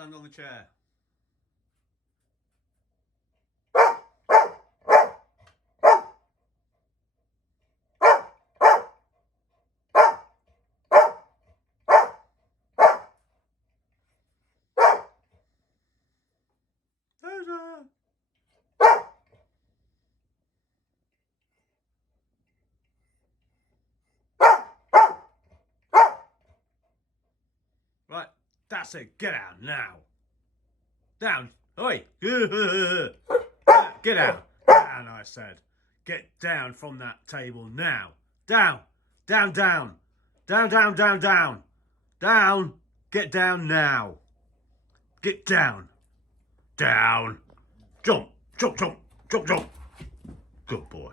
Stand on the chair. Right, that's it. Get out now. Down. Oi. Get out. Down, I said. Get down from that table now. Down. Down, down. Down, down, down, down. Down. Get down now. Get down. Down. Jump. Jump, jump. Jump, jump. Good boy.